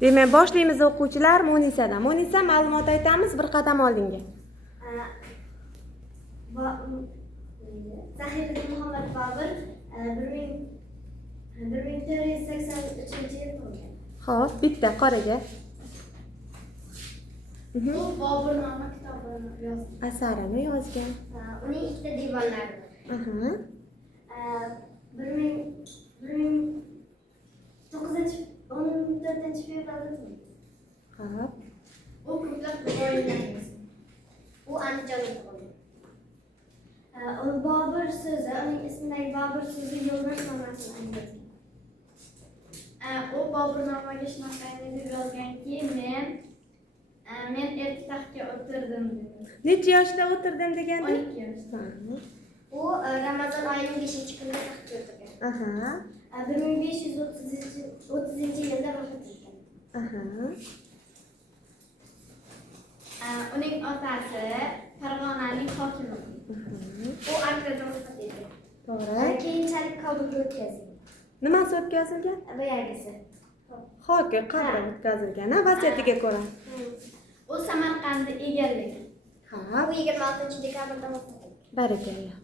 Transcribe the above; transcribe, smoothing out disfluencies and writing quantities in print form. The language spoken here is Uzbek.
Demak, boshlaymiz o'quvchilar Munisadan. Munisa, ma'lumot aytamiz bir qadam oldinga. Zahiriddin Muhammad Bobur 1483-yil tug'ilgan. Xo'p, bitta qoraga. U Boburnoma kitobini yozgan. Asarini yozgan. Uning ikkita divanlari bor. 14-fevralda tug'ilgan. Xo'p. U ko'plab rivoyatlar yozgan. U Andijonda tug'ilgan. Bobur so'zi, uning ismidagi Bobur so'zi yo'ldosh ma'nosini anglatadi. U Boburnomaga shunaqa deb yozganki, men erki taxtga o'tirdim dedi. Necha yoshda o'tirdim deganda? 12 yoshda. U Ramazon oyining 5-kunida taxtga o'tirgan. 1530-yilda vafot etgan. Uning otasi Farg'onaning hokimi. U Angrada vafot etgan. To'g'ri. Keyinchalik Kobulga o'tkazilgan. Nimasi o'tkazilgan? Boyagisi. Hokim qabri o'tkazilgan, vasiyatiga ko'ra. U Samarqandni egallagan. Ha, U 26-dekabrda vafot etgan. barakalla.